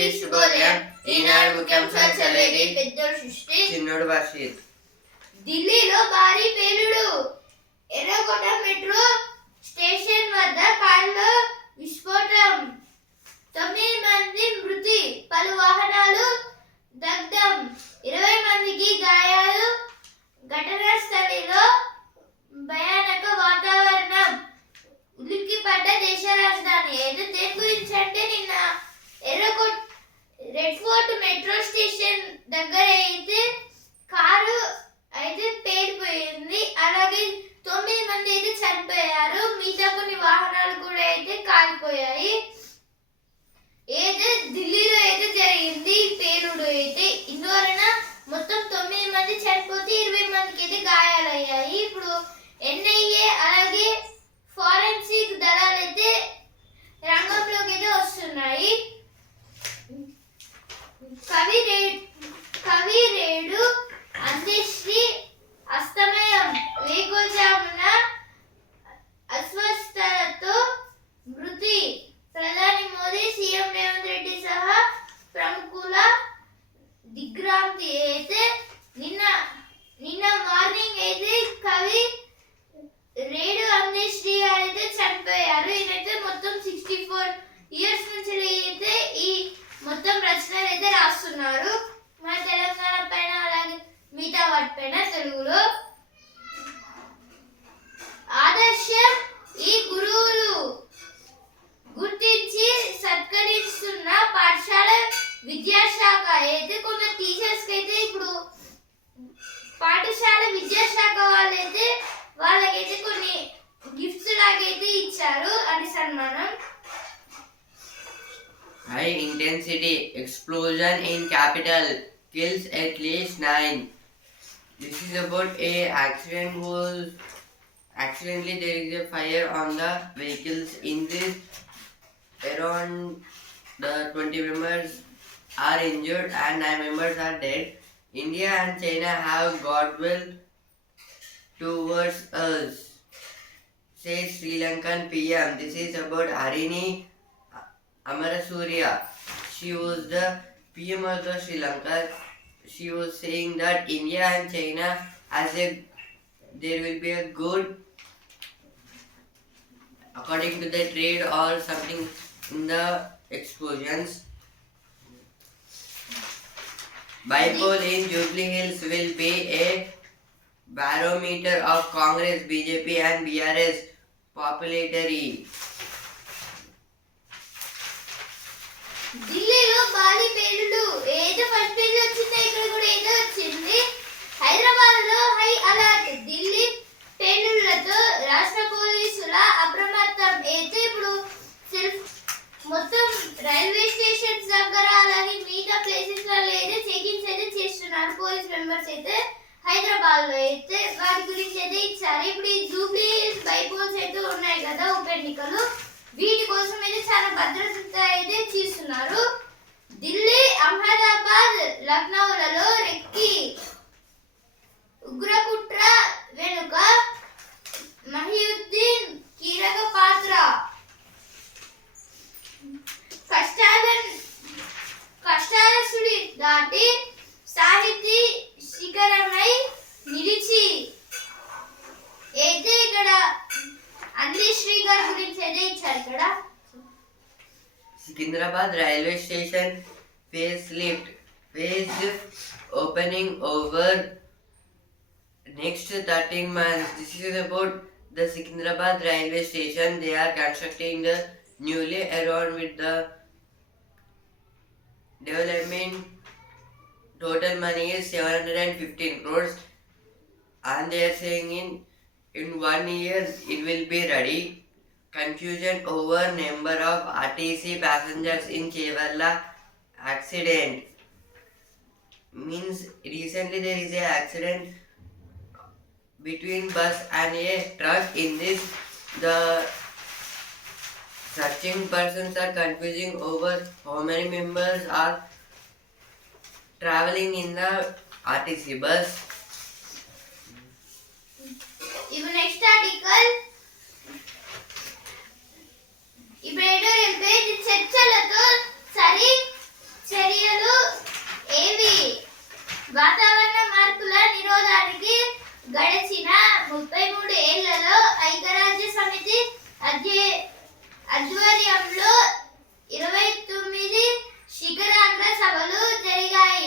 అందరికీ శుభోదయం ఈనాడు ముఖ్యాంశాలు చదివేది పెద్దోడు సృష్టి. చిన్నోడు బషీర్ ఢిల్లీలో భారీ పేలుడు. ఎర్రకోట మెట్రో స్టేషన్ వద్ద కారులో విస్ఫోటం. తొమ్మిది మంది మృతి. పలు వాహనాలు దగ్ధం. ఇరవై మందికి గాయాలు. ఘటనా స్థలిలో భయానక వాతావరణం. ఉలిక్కిపడ్డ దేశ రాజధాని. ఏదో దేని గురించి అంటే నిన్న ఎర్రకోట్ రెడ్ ఫోర్ట్ మెట్రో స్టేషన్ దగ్గర అయితే కారు అయితే పేలిపోయింది. అలాగే తొమ్మిది మంది అయితే చనిపోయారు. మిగతా కొన్ని వాహనాలు కూడా అయితే కాలిపోయాయి. అయితే ఢిల్లీలో అయితే జరిగింది. పేలుడు అయితే ఇందువలన మొత్తం తొమ్మిది మంది చనిపోతే ఇరవై మందికి అయితే గాయాలయ్యాయి. ఇప్పుడు ఎన్ఐఏ అలాగే ఫారెన్సిక్ దళాలు అయితే రంగంలోకి అయితే వస్తున్నాయి. కవిరే కవిరేడు కవి అస్తమయం. వేకోజామున అస్వస్థతతో మృతి. ప్రధాని మోదీ సీఎం రేవంత్ రెడ్డి సహా ప్రముఖుల దిగ్భ్రాంతి అయితే నిన్న నిన్న మార్నింగ్ అయితే కవి రేడు అందేశ్రీ గారు అయితే చనిపోయారు. ఈయనైతే మొత్తం సిక్స్టీ ఫోర్ ఇయర్స్ నుంచి అయితే ఈ మొత్తం రచనలు అయితే రాస్తున్నారు. మన తెలంగాణ పైన అలాగే మిగతా వాటి పైన తెలుగులో. ఆదర్శం ఈ గురువులు గుర్తించి సత్కరిస్తున్న పాఠశాల విద్యాశాఖ. అయితే కొంత టీచర్స్కి అయితే ఇప్పుడు పాఠశాల విద్యాశాఖ వాళ్ళైతే వాళ్ళకైతే కొన్ని గిఫ్ట్స్ లాగైతే ఇచ్చారు. అని సన్మానం. High intensity explosion in capital kills at least nine. This is about a accident was accidentally there is a fire on the vehicles. In this around the 20 members are injured and 9 members are dead. India and china have got well towards us says sri lankan pm this is about harini Amarasuriya. She was the PM of the Sri Lanka. She was saying that India and China as a there will be a good according to the trade or something in the explosions. Bipole in Jubilee Hills will be a barometer of Congress, BJP and BRS popularity. ఢిల్లీలో పేలుడు. ఏదో first page వచ్చిందో ఇక్కడ కూడా ఏదో వచ్చింది. హైదరాబాద్లో high alert. Delhi పేలుళ్ళతో రాష్ట్ర పోలీసుల అప్రమత్తం. అయితే ఇప్పుడు మొత్తం రైల్వే స్టేషన్స్ దగ్గర అలాగే మిగతా ప్లేసెస్లో అయితే చెకింగ్స్ అయితే చేస్తున్నారు పోలీస్ మెంబర్స్ అయితే హైదరాబాద్లో అయితే వాటి గురించి అయితే ఇచ్చారు. ఇప్పుడు ఈ జూబ్లీ బైపోల్స్ అయితే ఉన్నాయి కదా ఉప ఎన్నికలు. వీటి కోసం అయితే చాలా భద్రత అయితే చేస్తున్నారు ఢిల్లీ అహ్మదాబాద్ లక్నౌలలో రెక్కి ఉగ్రకుట్ర వెనుక మహియుద్దీన్ కీలక పాత్ర. కష్టాల కష్టాల సుడి దాటి సాహితీ శిఖరమై నిలిచి అయితే ఇక్కడ అన్ని శ్రీగారి గురించి అదే ఇచ్చారు ఇక్కడ. Secunderabad railway station facelift phased opening over next 13 months. This is about the Secunderabad railway station. They are constructing the newly around with the development. Total money is 715 crores, and they are saying in in one year it will be ready confusion over number of RTC passengers in Kerala accident. Means recently there is a accident between bus and a truck. In this, the searching persons are confusing over how many members are traveling in the RTC bus. Even next article. ఇప్పుడు వెళ్తే చర్చలతో సరి చర్యలు ఏవి? వాతావరణ మార్పుల నిరోధానికి గడిచిన ముప్పై మూడు ఏళ్ళలో ఐక్యరాజ్య సమితి అధ్య ఆధ్వర్యంలో ఇరవై తొమ్మిది శిఖరాంగ సభలు జరిగాయి.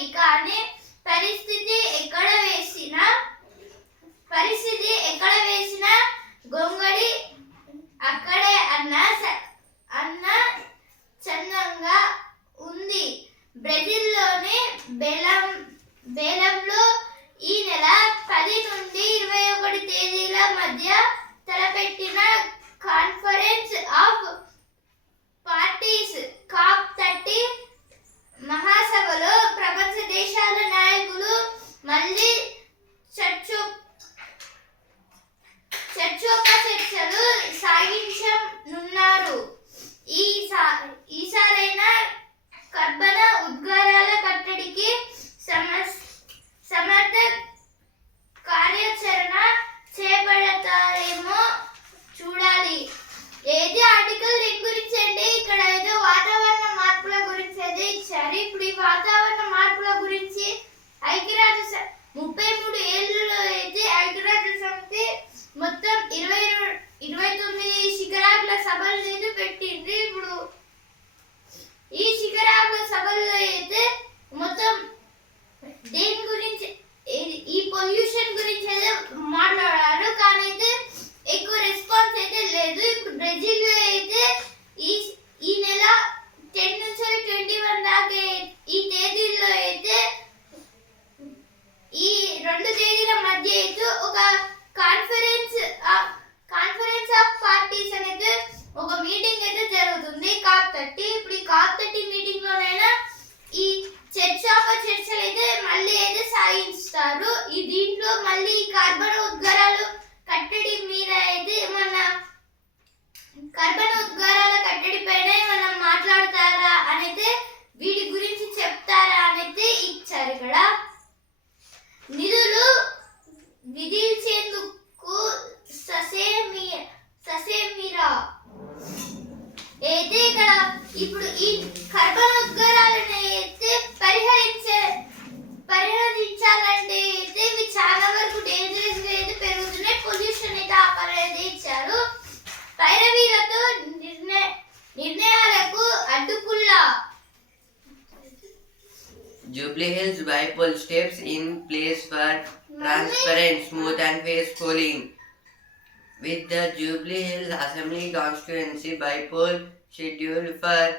frequency dipole scheduled for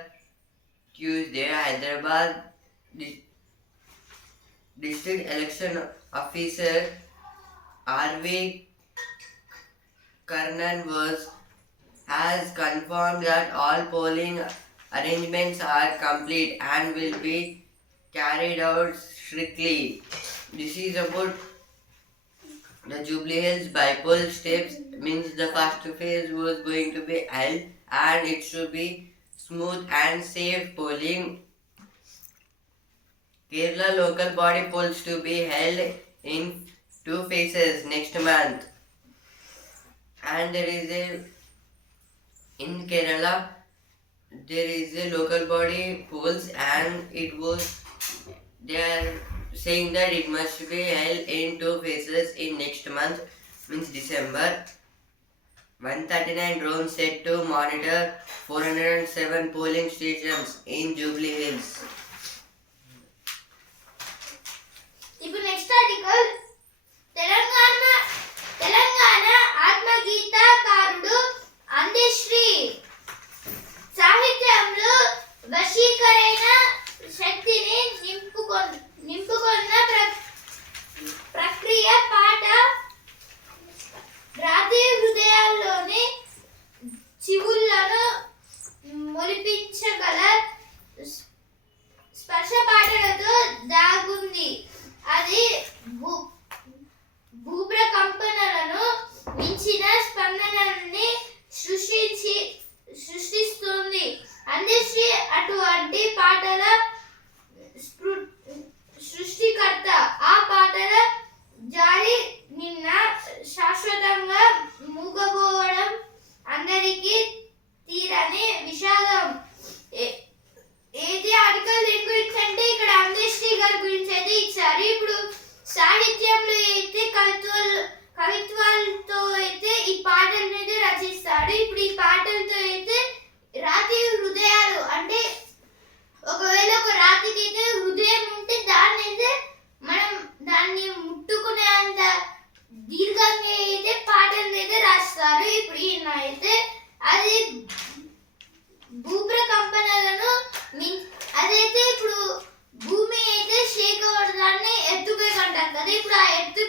Tuesday, Hyderabad District Election Officer R.V. Karnan was has confirmed that all polling arrangements are complete and will be carried out strictly. This is about the Jubilee Hills Bipole steps means the first phase was going to be L and it should be smooth and safe polling. Kerala local body polls to be held in two phases next month. And there is a in Kerala there is a local body polls and it was they are saying that it must be held in two phases in next month means December one thirty nine room set to monitor four hundred and seven polling stations in Jubilee Hills ఇప్పుడు next article Telangana Telangana ఆత్మగీతకారుడు అందశ్రీ. సాహిత్యంలో వశీకరైన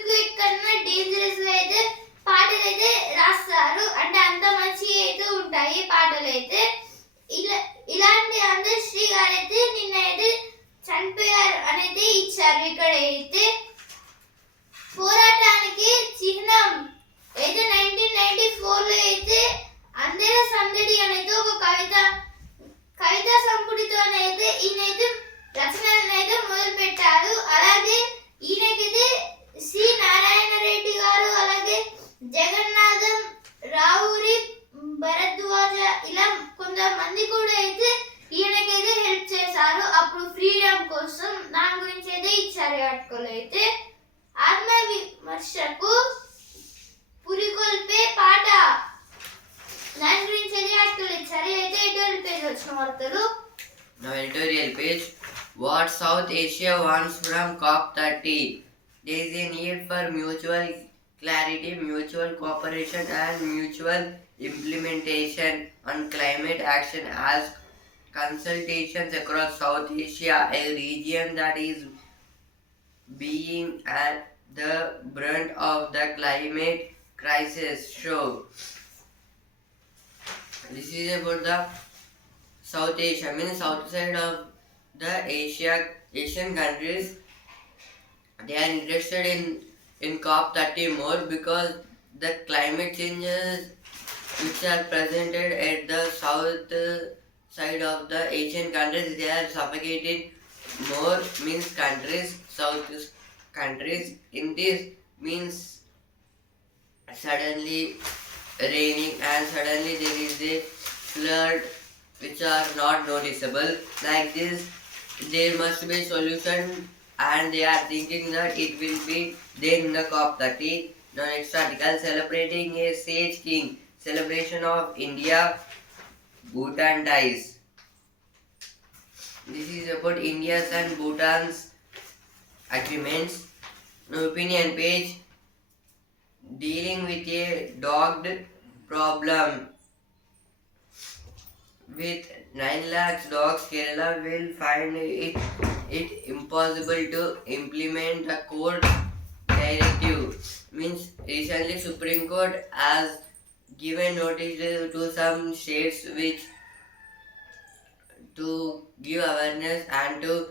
cricket కన్నా dangerous అయితే పాటలు అయితే రాస్తారు. అంటే అంత మంచి అయితే ఉంటాయి పాటలు అయితే ఇలా ఇలాంటి అందశ్రీ గారు అయితే నిన్న అయితే చనిపోయారు అనేది ఇచ్చారు ఇక్కడ అయితే పోరాటానికి చిహ్నం అయితే నైన్టీన్ నైన్టీ ఫోర్లో అయితే అందరి సందడి అనేది ఒక కవిత కవిత సంపుడితోనైతే ఈయనైతే రచనలను అయితే మొదలుపెట్టారు. అలాగే ఈయనకైతే సి. నారాయణ రెడ్డి గారు అలాగే జగన్నాథం రావురి భరద్వాజ ఇలా కొంతమంది కూడా అయితే ఈయనకైతే హెల్ప్ చేశారు. అప్పుడు ఫ్రీడమ్ కోసం దాని గురించి అయితే ఇచ్చారు ఈ ఆర్టికల్ అయితే. ఆత్మ విమర్శకు పురికొల్పే పాట. దాని గురించి అయితే ఆర్టికల్ ఇచ్చారు. అయితే ఎడిటోరియల్ పేజ్ వచ్చిన వార్తలు. Editorial page what South Asia wants from COP thirty There is a need for mutual clarity, mutual cooperation, and mutual implementation on climate action as consultations across South Asia, a region that is being at the brunt of the climate crisis, show. This is about the South Asia, means south side of the Asia Asian countries. They are interested in in COP30 more because the climate changes which are presented at the south side of the Asian countries they are suffocating more means countries south countries in this means suddenly raining and suddenly there is a flood which are not noticeable. Like this there must be solution and they are thinking that it will be there in the cop 30 now next article celebrating a sage king celebration of india bhutan ties. This is about india's and bhutan's agreements. Opinion page dealing with a dogged problem. With 9 lakhs dogs, Kerala will find it, it impossible to implement the court directive. Means recently Supreme Court has given notice to some states which to give awareness and to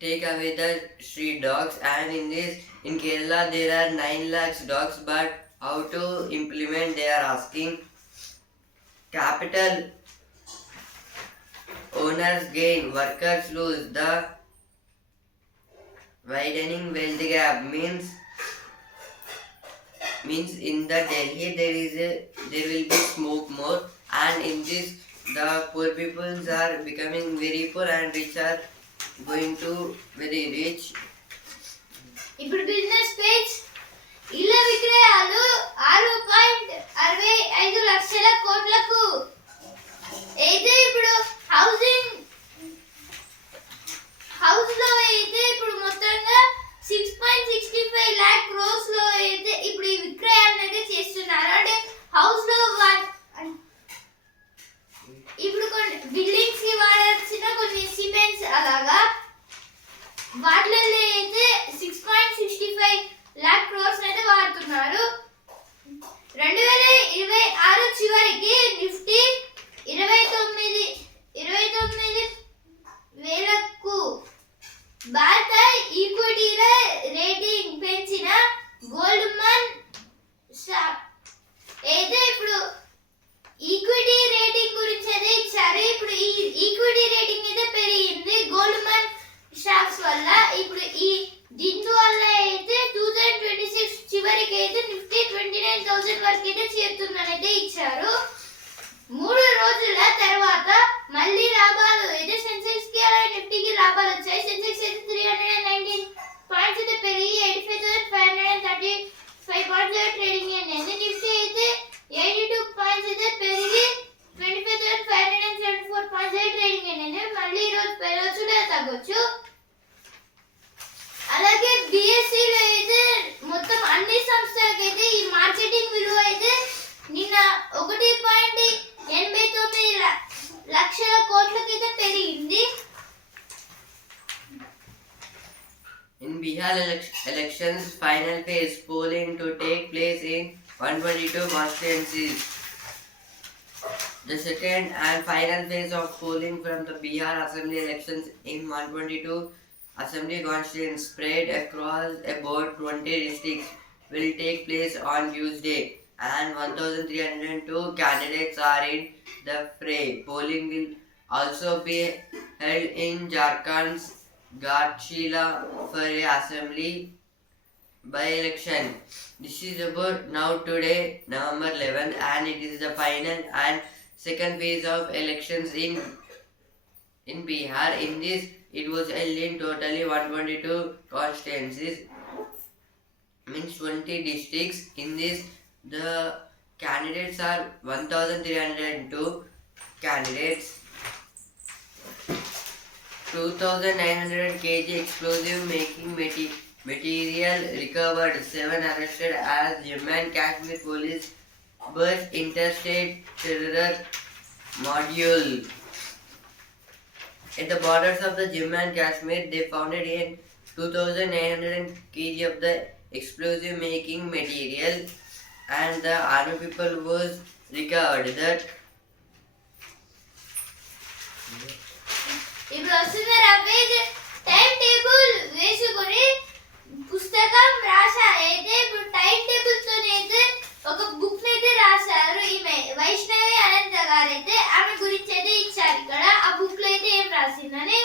take away the street dogs and in this in Kerala there are 9 lakhs dogs but how to implement they are asking capital owners gain workers lose the widening wealth gap means means in the Delhi there is a there will be smoke more and in this the poor peoples are becoming very poor and rich are going to very rich ఇప్పుడు business page ఇళ్ల విక్రయాలు ఆరు point అరవై పెరగచ్చు అలాగే బిఎస్సిలో అయితే మొత్తం అన్ని సంస్థలకైతే ఈ మార్కెటింగ్ విలువ అయితే నిన్న ఒకటి పాయింట్ ఎనభై తొమ్మిది లక్షల కోట్లకైతే పెరిగింది In Bihar elections, final phase polling to take place in 122 constituencies. The second and final phase of polling from the Bihar Assembly elections in 122 assembly constituents spread across about 20 districts will take place on Tuesday, and 1,302 candidates are in the fray. Polling will also be held in Jharkhand's Ghatshila for a assembly by election. This is about now today, November 11th, and it is the final and second phase of elections in in Bihar. In this, it was held in totally 122 constituencies, means 20 districts. In this, the candidates are 1,302 candidates. 2,900 kg explosive making material recovered. Seven arrested as and Kashmir police burst interstate terror module. At the borders of the Jammu and Kashmir, they found in 2,900 kg of the explosive making material, and the army people was recovered. That ఇప్పుడు వస్తుంది రవేజ్ time table వేసుకొని పుస్తకం రాశారు అయితే ఇప్పుడు time table తో అయితే ఒక బుక్ అయితే రాశారు. ఈమె వైష్ణవి అనంత గారు అయితే ఆమె గురించి అయితే ఇచ్చారు. ఇక్కడ ఆ బుక్లో అయితే ఏం రాసిందని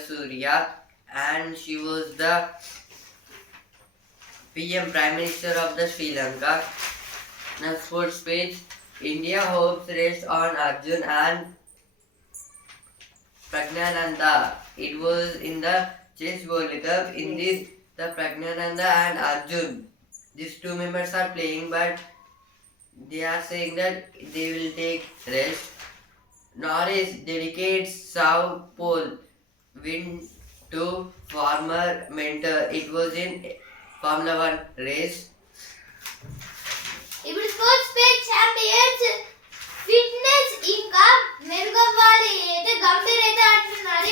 Amarasuriya, and she was the PM Prime Minister of the Sri Lanka. Now, sports page India hopes rest on Arjun and Pragnananda. It was in the Chess World Cup. In this, the Pragnananda and Arjun, these two members are playing, but they are saying that they will take rest. Norris dedicates South Pole win to former mentor. It was in Formula One race. ఇప్పుడు sports page champions fitness ఇంకా మెరుగవ్వాలి అయితే గంభీర్ అయితే అంటున్నారు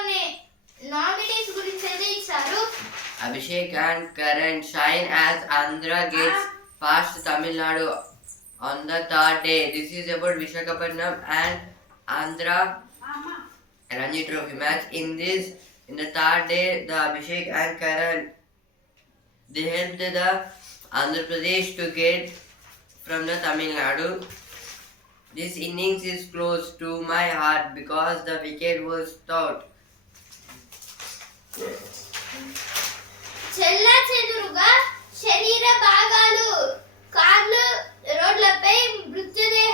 కొన్ని nominees గురించి అయితే ఇచ్చారు Abhishek and Karan shine as Andhra gets past Tamil Nadu on the third day. This is about Visakhapatnam and Andhra Ranji Trophy match. In this, in the third day, the Abhishek and Karan they helped the Andhra Pradesh to get from the Tamil Nadu. This innings is close to my heart because the wicket was stout. చెల్లా చెదురుగా శరీర భాగాలు కార్లు రోడ్లపై మృతదేహ